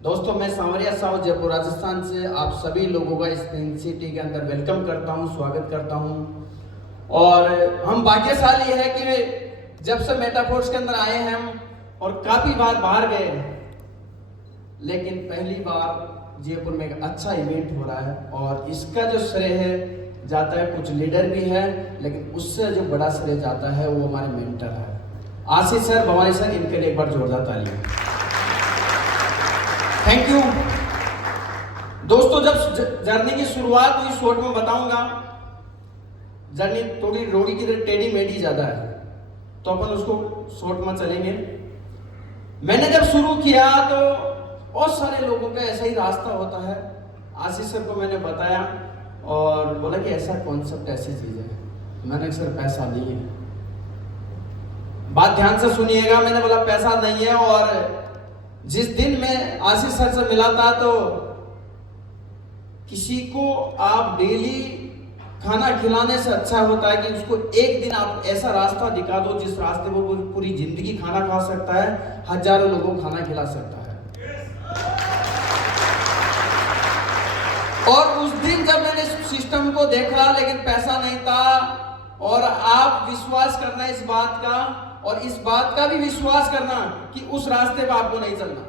दोस्तों, मैं सांवरिया साहू जयपुर राजस्थान से आप सभी लोगों का इस सिटी के अंदर वेलकम करता हूं, स्वागत करता हूं। और हम भाग्यशाली है कि जब से मेटाफोर्स के अंदर आए हैं हम और काफी बार बाहर गए, लेकिन पहली बार जयपुर में एक अच्छा इवेंट हो रहा है और इसका जो श्रेय है जाता है, कुछ लीडर भी है, लेकिन उससे जो बड़ा श्रेय जाता है वो हमारे मेंटर है आशीष सर, भवानी सर। इनके लिए एक बार जोरदार तालियां। थैंक यू दोस्तों। जब जर्नी की शुरुआत हुई, शॉर्ट में बताऊंगा, जर्नी थोड़ी रोड़ी की तरह टेढ़ी मेढ़ी ज्यादा है, तो अपन उसको शॉर्ट में चलेंगे। मैंने जब शुरू किया तो बहुत सारे लोगों का ऐसा ही रास्ता होता है। आशीष सर को मैंने बताया और बोला कि ऐसा कॉन्सेप्ट, ऐसी चीज है। मैंने सर पैसा नहीं है, बात ध्यान से सुनिएगा। मैंने बोला पैसा नहीं है, और जिस दिन मैं आशीष सर से मिला था तो किसी को आप डेली खाना खिलाने से अच्छा होता है कि उसको एक दिन आप ऐसा रास्ता दिखा दो जिस रास्ते वो पूरी जिंदगी खाना खा सकता है, हजारों लोगों को खाना खिला सकता है। और उस दिन जब मैंने सिस्टम को देखा, लेकिन पैसा नहीं था, और आप विश्वास करना इस बात का, और इस बात का भी विश्वास करना कि उस रास्ते पर आपको नहीं चलना।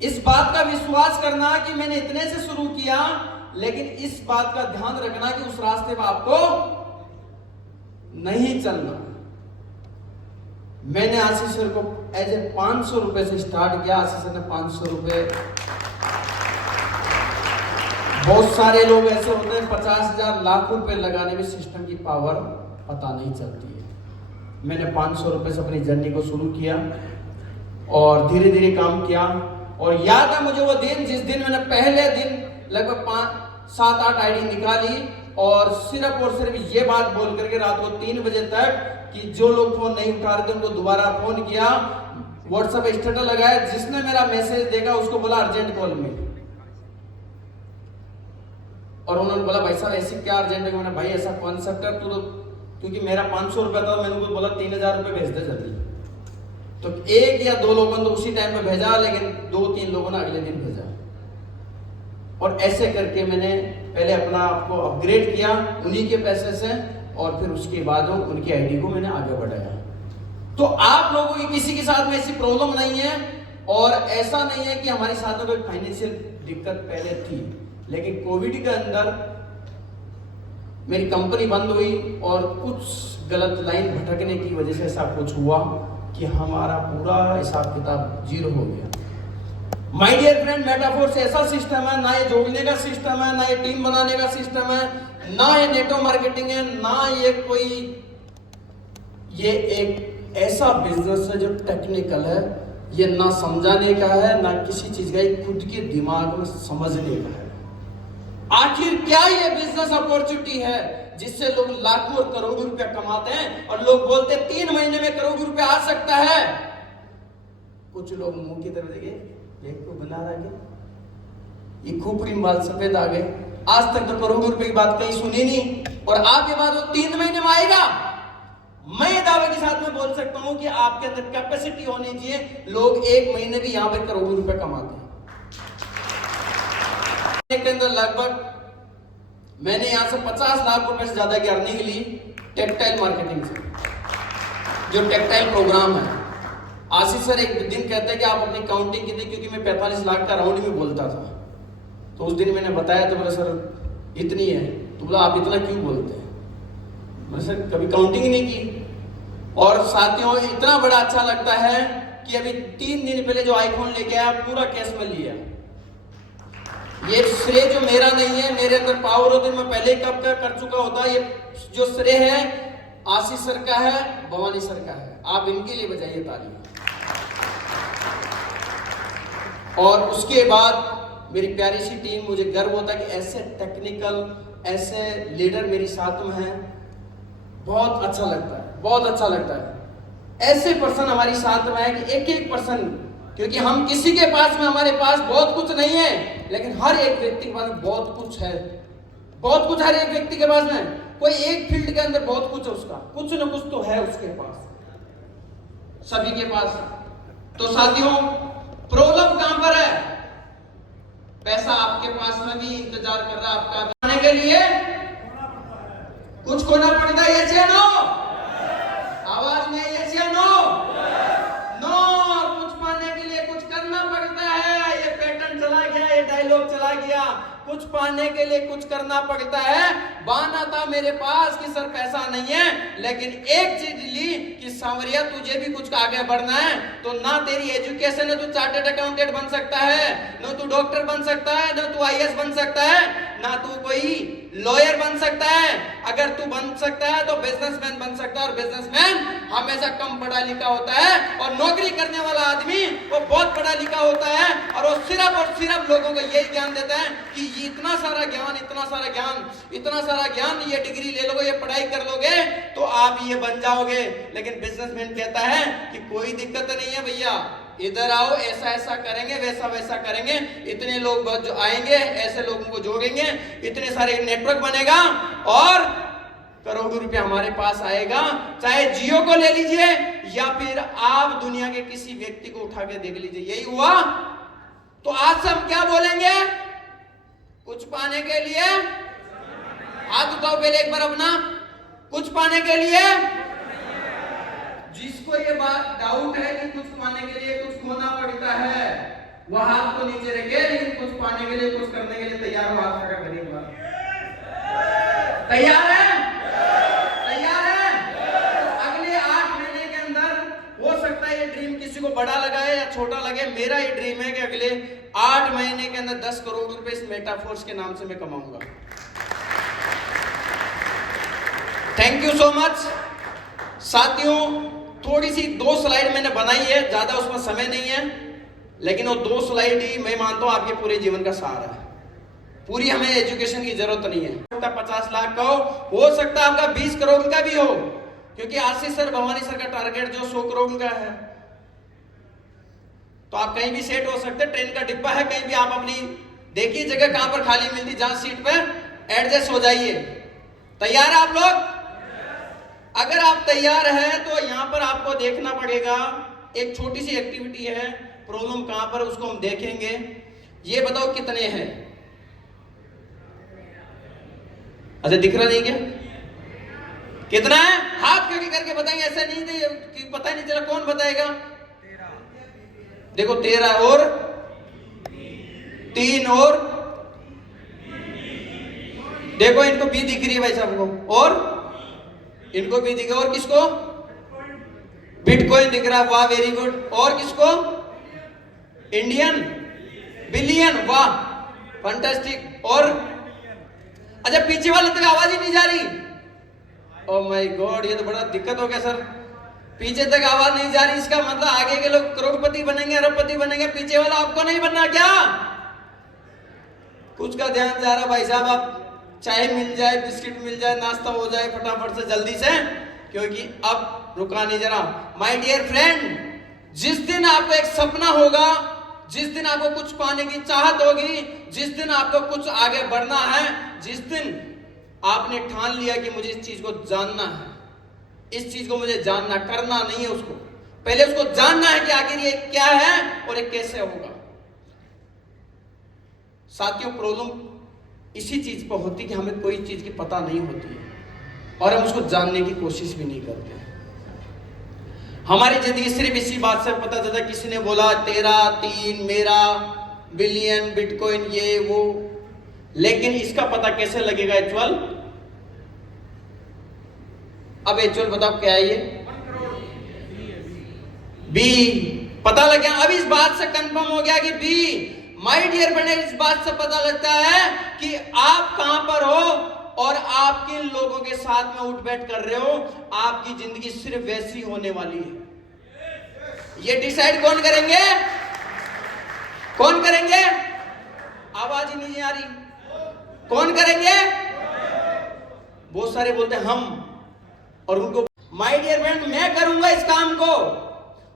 इस बात का विश्वास करना कि मैंने इतने से शुरू किया, लेकिन इस बात का ध्यान रखना कि उस रास्ते पर आपको नहीं चलना। मैंने आशीष सर को एज ए 500 रुपए से स्टार्ट किया। आशीष सर ने 500 रुपए, बहुत सारे लोग ऐसे होते हैं 50,000 लाख रुपए लगाने में सिस्टम की पावर पता नहीं चलती है। मैंने 500 रुपए से अपनी जर्नी को शुरू किया और धीरे धीरे काम किया। और याद है मुझे वो दिन, जिस दिन मैंने पहले दिन लगभग 5-7-8 आईडी निकाली और सिर्फ ये बात बोल करके रात को 3 बजे तक कि जो लोग फोन नहीं उठा रहे थे उनको दोबारा फोन किया, व्हाट्सएप स्टेटस लगाया, जिसने मेरा मैसेज देखा उसको बोला अर्जेंट कॉल में। और उन्होंने बोला भाई साहब ऐसी क्या अर्जेंट है? मैंने भाई ऐसा कॉन्सेप्ट है, तो क्योंकि मेरा 500 रुपया था, मैंने उनको बोला 3,000 रुपये भेज दे जल्दी। तो 1 या 2 लोगों ने तो उसी टाइम पे भेजा, लेकिन 2-3 लोगों ने अगले दिन भेजा। और ऐसे करके मैंने पहले अपना आपको अपग्रेड किया उन्हीं के पैसे से, और फिर उसके बाद उनकी आईडी को मैंने आगे बढ़ाया। तो आप लोगों की किसी के साथ में ऐसी प्रॉब्लम नहीं है, और ऐसा नहीं है कि हमारे साथ में कोई फाइनेंशियल दिक्कत पहले थी, लेकिन कोविड के अंदर मेरी कंपनी बंद हुई और कुछ गलत लाइन भटकने की वजह से ऐसा कुछ हुआ कि हमारा पूरा हिसाब किताब जीरो हो गया। माय डियर फ्रेंड, मेटाफोर्स ऐसा सिस्टम है, ना ये जोड़ने का सिस्टम है, ना ये टीम बनाने का सिस्टम है, ना ये नेटवर्क मार्केटिंग है, ना ये एक ऐसा बिजनेस है जो टेक्निकल है। ये ना समझाने का है, ना किसी चीज का, खुद के दिमाग में समझने का है। आखिर क्या ये बिजनेस अपॉर्चुनिटी है जिससे लोग लाखों और करोड़ों रुपया कमाते हैं, और लोग बोलते हैं 3 महीने में करोड़ों रुपया आ सकता है। कुछ लोग मुंह की तरफ देखे, एक को बना रहा है, ये खोपड़ी में बाल सफेद आ गए, आज तक तो करोड़ों रुपए की बात कहीं सुनी नहीं, और आप ये बात 3 महीने में आएगा। मैं दावे के साथ में बोल सकता हूं कि आपके अंदर कैपेसिटी होनी चाहिए। लोग 1 महीने भी यहां पर करोड़ों रुपए कमाते हैं। के अंदर लगभग मैंने यहां से 50 लाख रुपए से ज्यादा की अर्निंग ली टेक्सटाइल मार्केटिंग से, जो टेक्सटाइल प्रोग्राम है। आशीष सर एक दिन कहते हैं कि आप अपनी काउंटिंग की थी, क्योंकि मैं 45 लाख का राउंड में बोलता था। तो उस दिन मैंने बताया तो बोला सर इतनी है। तो बोला आप इतना क्यों बोलते हैं? मैंने सर कभी काउंटिंग ही नहीं की। और साथियों, इतना बड़ा अच्छा लगता है कि अभी 3 दिन पहले जो आईफोन लेके आया पूरा कैश में लिया। ये श्रेय जो मेरा नहीं है, मेरे अंदर पावर होती मैं पहले कब का कर चुका होता। ये जो श्रेय है आशीष सर का है, भवानी सर का है। आप इनके लिए बजाइए ताली। और उसके बाद मेरी प्यारी सी टीम, मुझे गर्व होता है कि ऐसे टेक्निकल, ऐसे लीडर मेरे साथ में हैं। बहुत अच्छा लगता है, बहुत अच्छा लगता है। ऐसे पर्सन हमारे साथ में है कि एक पर्सन, क्योंकि हम किसी के पास में, हमारे पास बहुत कुछ नहीं है, लेकिन हर एक व्यक्ति के पास बहुत कुछ है। बहुत कुछ हर एक व्यक्ति के पास में। कोई एक फील्ड के अंदर बहुत कुछ है, उसका कुछ न कुछ तो है उसके पास, सभी के पास। तो साथियों, प्रॉब्लम कहां पर है? पैसा आपके पास में भी इंतजार कर रहा है आपका आने के लिए, कुछ खोना पड़ता है, यस या नो? आवाज में यस या नो? नो, कुछ पाने के लिए कुछ करना पड़ता है। ये पैटर्न चला गया, ये डायलॉग चला गया, कुछ पाने के लिए कुछ करना पड़ता है। बहाना था मेरे पास कि सर पैसा नहीं है, लेकिन एक चीज ली कि सांवरिया तुझे भी कुछ आगे बढ़ना है, तो ना तेरी एजुकेशन है तू चार्टर्ड अकाउंटेंट बन सकता है, ना तू डॉक्टर बन सकता है, ना तू आईएएस बन सकता है, ना तू कोई लॉयर बन सकता है। अगर तू बन सकता है तो बिजनेसमैन बन सकता है, और बिजनेसमैन हमेशा कम पढ़ा लिखा होता है, और नौकरी करने वाला आदमी वो बहुत पढ़ा लिखा होता है, और वो सिर्फ लोगों को यही ज्ञान देता है कि इतना सारा ज्ञान, इतना सारा ज्ञान, इतना सारा ज्ञान, ये डिग्री ले लोगे, ये पढ़ाई कर लोगे तो आप ये बन जाओगे। लेकिन बिजनेसमैन कहता है कि कोई दिक्कत नहीं है भैया, इधर आओ, ऐसा ऐसा करेंगे, वैसा वैसा करेंगे, इतने लोग जो आएंगे, ऐसे लोगों को जोड़ेंगे, इतने सारे नेटवर्क बनेगा और करोड़ों रुपया हमारे पास आएगा। चाहे जियो को ले लीजिए या फिर आप दुनिया के किसी व्यक्ति को उठा के देख लीजिए, यही हुआ। तो आज हम क्या बोलेंगे? कुछ पाने के लिए हाथ उठाओ पहले एक बार अपना, कुछ पाने के लिए। जिसको ये बात डाउट है कि कुछ पाने के लिए कुछ खोना पड़ता है, वह हाथ को नीचे रखे, लेकिन कुछ पाने के लिए, कुछ करने के लिए तैयार हो? हाथ खड़ा करिए, तैयार है? तैयार है? तो अगले 8 महीने के अंदर हो सकता है ये ड्रीम किसी को बड़ा लगा है या छोटा लगे, मेरा ये ड्रीम है कि अगले 8 महीने के अंदर 10 करोड़ रुपए इस मेटाफोर्स के नाम से मैं कमाऊंगा। थैंक यू सो मच साथियों। थोड़ी सी 2 स्लाइड मैंने बनाई है, ज्यादा उसमें समय नहीं है, लेकिन वो 2 स्लाइड ही मैं मानता हूं आपके पूरे जीवन का सहारा है। पूरी हमें एजुकेशन की जरूरत नहीं है। 50 लाख का हो सकता है आपका 20 करोड़ का भी हो, क्योंकि आशीष सर, भवानी सर का टारगेट जो 100 करोड़ का है, तो आप कहीं भी सेट हो सकते हैं। ट्रेन का डिब्बा है, कहीं भी आप अपनी देखिए जगह कहां पर खाली मिलती, जहां सीट पर एडजस्ट हो जाइए। तैयार है आप लोग? अगर आप तैयार हैं तो यहां पर आपको देखना पड़ेगा, एक छोटी सी एक्टिविटी है, प्रॉब्लम कहां पर उसको हम देखेंगे। ये बताओ कितने हैं? अच्छा दिख रहा नहीं क्या? कितना है? हाथ खड़े करके बताएंगे, ऐसा नहीं कि पता नहीं चला। कौन बताएगा? देखो 13 और 3 और देखो इनको भी दिख रही है भाई साहब को, और इनको भी दिख, और किसको? बिटकॉइन दिख रहा है, वाह वेरी गुड। और किसको? इंडियन बिलियन, वाह फंटास्टिक। और अच्छा पीछे वाले तक आवाज ही नहीं जा रही। ओह माय गॉड, ये तो बड़ा दिक्कत हो गया सर, पीछे तक आवाज नहीं जा रही, इसका मतलब आगे के लोग करोड़पति बनेंगे, अरबपति बनेंगे, पीछे वाला आपको नहीं बनना क्या? कुछ का ध्यान जा रहा भाई साहब, आप चाय मिल जाए, बिस्किट मिल जाए, नाश्ता हो जाए फटाफट से जल्दी से, क्योंकि अब रुका नहीं जरा। माय डियर फ्रेंड, जिस दिन आपको एक सपना होगा, जिस दिन आपको कुछ पाने की चाहत होगी, जिस दिन आपको कुछ आगे बढ़ना है, जिस दिन आपने ठान लिया कि मुझे इस चीज को जानना है, इस चीज को मुझे जानना, करना नहीं है उसको, पहले उसको जानना है कि आखिर ये क्या है और ये कैसे होगा। साथियों प्रॉब्लम इसी चीज पर होती कि हमें कोई चीज की पता नहीं होती है और हम उसको जानने की कोशिश भी नहीं करते। हमारी जिंदगी सिर्फ इसी बात से पता चलता, किसी ने बोला 13, 3, मेरा, बिलियन, बिटकॉइन, ये वो, लेकिन इसका पता कैसे लगेगा एक्चुअल? अब एक्चुअल बताओ क्या है ये? बी। पता लग गया, अब इस बात से कंफर्म हो गया कि बी। माय डियर फ्रेंड, इस बात से पता लगता है कि आप कहां पर हो और आप किन लोगों के साथ में उठ बैठ कर रहे हो। आपकी जिंदगी सिर्फ वैसी होने वाली है, ये डिसाइड कौन करेंगे? कौन करेंगे? आवाज ही नहीं आ रही। कौन करेंगे? बहुत सारे बोलते हैं हम, और उनको माय डियर फ्रेंड मैं करूंगा इस काम को।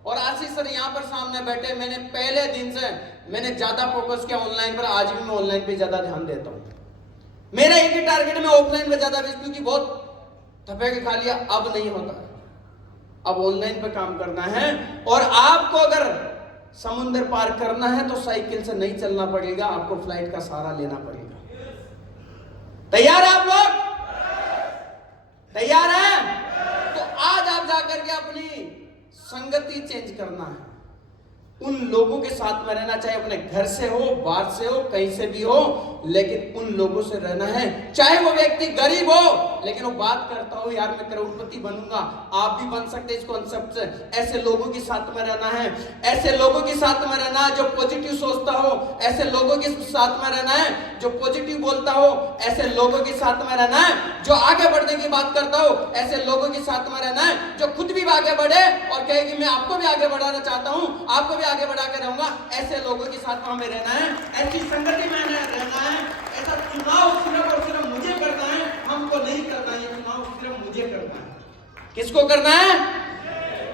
और आशीष सर यहां पर सामने बैठे, मैंने पहले दिन से मैंने ज्यादा फोकस किया ऑनलाइन पर, आज भी मैं ऑनलाइन पे ज्यादा ध्यान देता हूं। मेरा एक ही टारगेट में ऑफलाइन पे ज्यादा, क्योंकि बहुत थपेके खा लिया, अब नहीं होता, अब ऑनलाइन पे काम करना है। और आपको अगर समुद्र पार करना है तो साइकिल से नहीं चलना पड़ेगा, आपको फ्लाइट का सहारा लेना पड़ेगा। तैयार है आप लोग? तैयार है? तो आज आप जाकर के अपनी संगति चेंज करना है। उन लोगों के साथ में रहना, चाहे अपने घर से हो, बाहर से हो, कहीं से भी हो, लेकिन उन लोगों से रहना है। चाहे वो व्यक्ति गरीब हो लेकिन वो बात करता हो यार मैं करोड़पति बनूंगा, आप भी बन सकते हैं इस कॉन्सेप्ट से। ऐसे लोगों के साथ में रहना है, ऐसे लोगों के साथ में रहना है जो पॉजिटिव सोचता हो, ऐसे लोगों के साथ में रहना है जो पॉजिटिव बोलता हो, ऐसे लोगों के साथ में रहना है जो आगे बढ़ने की बात करता हो, ऐसे लोगों के साथ में रहना है जो खुद भी आगे बढ़े और कहे कि मैं आपको भी आगे बढ़ाना चाहता हूं, आपको भी आगे बढ़ा के रहूंगा। ऐसे लोगों के साथ में हमें रहना है, ऐसी संगति में रहना है। ऐसा चुनाव सिर्फ और सिर्फ मुझे करना है, हमको नहीं करना है। चुनाव सिर्फ मुझे करना है। किसको करना है?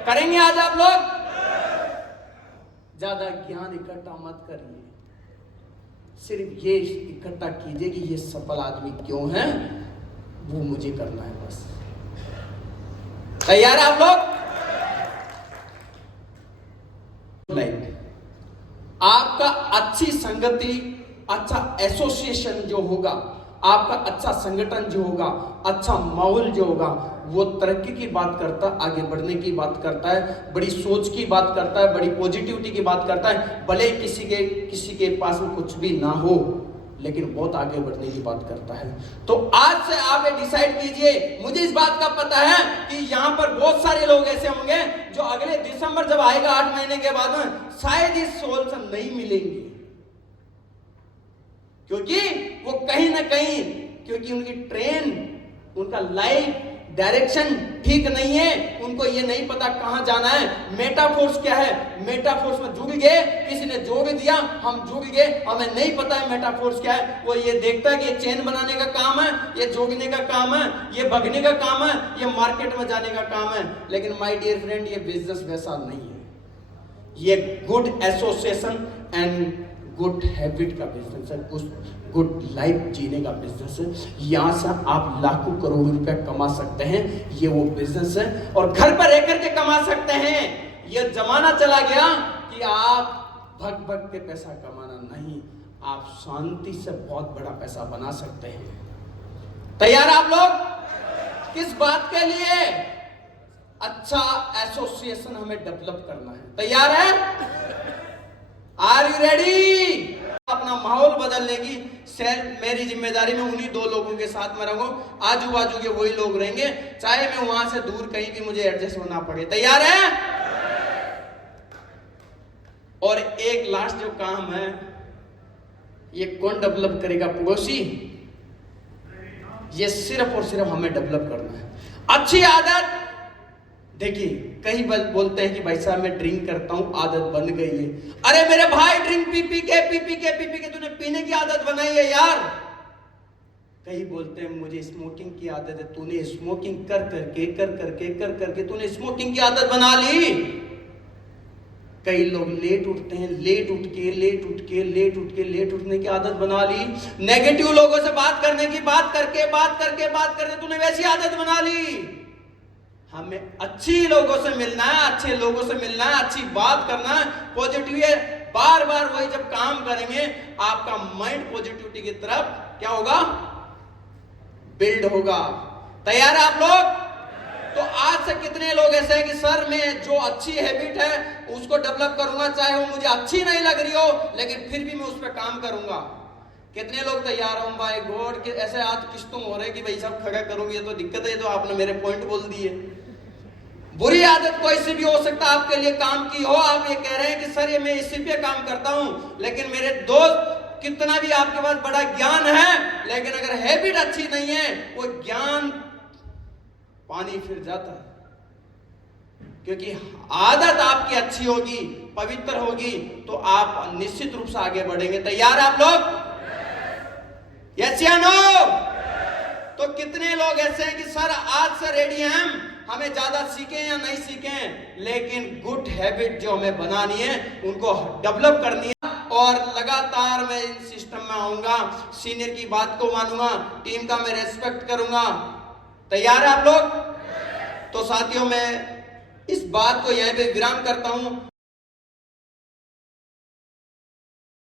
करेंगे आज आप लोग? ज्यादा ज्ञान इकट्ठा मत करिए, सिर्फ ये इकट्ठा कीजिए कि ये सफल आदमी क्यों है, वो मुझे करना है बस। तैयार आप लोग? आपका अच्छी संगति, अच्छा एसोसिएशन जो होगा, आपका अच्छा संगठन जो होगा, अच्छा माहौल जो होगा, वो तरक्की की बात करता है, आगे बढ़ने की बात करता है, बड़ी सोच की बात करता है, बड़ी पॉजिटिविटी की बात करता है। भले किसी के पास में कुछ भी ना हो लेकिन बहुत आगे बढ़ने की बात करता है। तो आज से आप ये डिसाइड कीजिए, मुझे इस बात का पता है कि यहाँ पर बहुत सारे लोग ऐसे होंगे जो अगले दिसंबर जब आएगा 8 महीने के बाद में शायद इस सोल्यूशन नहीं मिलेंगे, क्योंकि वो कहीं ना कहीं, क्योंकि उनकी ट्रेन, उनका लाइफ डायरेक्शन ठीक नहीं है, उनको ये नहीं पता कहां जाना है। मेटाफोर्स क्या है? मेटाफोर्स में जुड़ गए, किसी ने जोड़ दिया, हम जुड़ गए, हमें नहीं पता है मेटाफोर्स क्या है। वो ये देखता है कि ये चेन बनाने का काम है, ये जोड़ने का काम है, ये भगने का काम है, ये मार्केट में जाने का काम है। लेकिन माय डियर फ्रेंड, ये बिजनेस वैसा नहीं है। ये good association and good habit का बिजनेस है, गुड लाइफ जीने का बिजनेस है। यहां से आप लाखों करोड़ों रुपए कमा सकते हैं, ये वो बिजनेस है। और घर पर रह करके कमा सकते हैं। ये जमाना चला गया कि आप भग भग के पैसा कमाना नहीं, आप शांति से बहुत बड़ा पैसा बना सकते हैं। तैयार आप लोग? किस बात के लिए? अच्छा एसोसिएशन हमें डेवलप करना है। तैयार है? Are you ready? अपना माहौल बदलने की मेरी जिम्मेदारी में उन्हीं 2 लोगों के साथ में रहूंगा, आजू बाजू के वही लोग रहेंगे, चाहे मैं वहां से दूर कहीं भी मुझे एडजस्ट होना पड़े। तैयार है? और एक लास्ट जो काम है, ये कौन डेवलप करेगा? पड़ोसी। ये सिर्फ और सिर्फ हमें डेवलप करना है। अच्छी आदत, देखिए कई बोलते हैं कि भाई साहब मैं ड्रिंक करता हूं, आदत बन गई है। अरे मेरे भाई, ड्रिंक पी पी के तूने पीने की आदत बनाई है यार। कई बोलते हैं मुझे स्मोकिंग की आदत है, तूने स्मोकिंग कर करके तूने स्मोकिंग की आदत बना ली। कई लोग लेट उठते हैं, लेट उठने की आदत बना ली। नेगेटिव लोगों से बात करने की बात करके तूने वैसी आदत बना ली। हमें अच्छी लोगों से मिलना है, अच्छे लोगों से मिलना है, अच्छी बात करना है, पॉजिटिव है। बार बार वही जब काम करेंगे, आपका माइंड पॉजिटिविटी की तरफ क्या होगा? बिल्ड होगा। तैयार है आप लोग? तो आज से कितने लोग ऐसे हैं कि सर मैं जो अच्छी हैबिट है उसको डेवलप करूंगा, चाहे वो मुझे अच्छी नहीं लग रही हो लेकिन फिर भी मैं उस पर काम करूंगा। कितने लोग तैयार हो? भाई गॉड, कि ऐसे आज किस तुम हो रहे कि भाई सब खड़ा करोगे, ये तो दिक्कत है। तो आपने मेरे पॉइंट बोल दिए। बुरी आदत कोई सी भी हो सकता है आपके लिए काम की हो, आप ये कह रहे हैं कि सर ये मैं इसी पे काम करता हूं, लेकिन मेरे दोस्त कितना भी आपके पास बड़ा ज्ञान है लेकिन अगर हैबिट अच्छी नहीं है, वो ज्ञान पानी फिर जाता है। क्योंकि आदत आपकी अच्छी होगी, पवित्र होगी, तो आप निश्चित रूप से आगे बढ़ेंगे। तैयार आप लोग? यस या नो? तो कितने लोग ऐसे हैं कि सर आज से रेडी हैं हमें ज्यादा सीखें या नहीं सीखें, लेकिन गुड हैबिट जो हमें बनानी है उनको डेवलप करनी है। और लगातार मैं इन सिस्टम में आऊंगा, सीनियर की बात को मानूंगा, टीम का मैं रेस्पेक्ट करूंगा। तैयार है आप लोग? तो साथियों मैं इस बात को यहीं पे विराम करता हूं।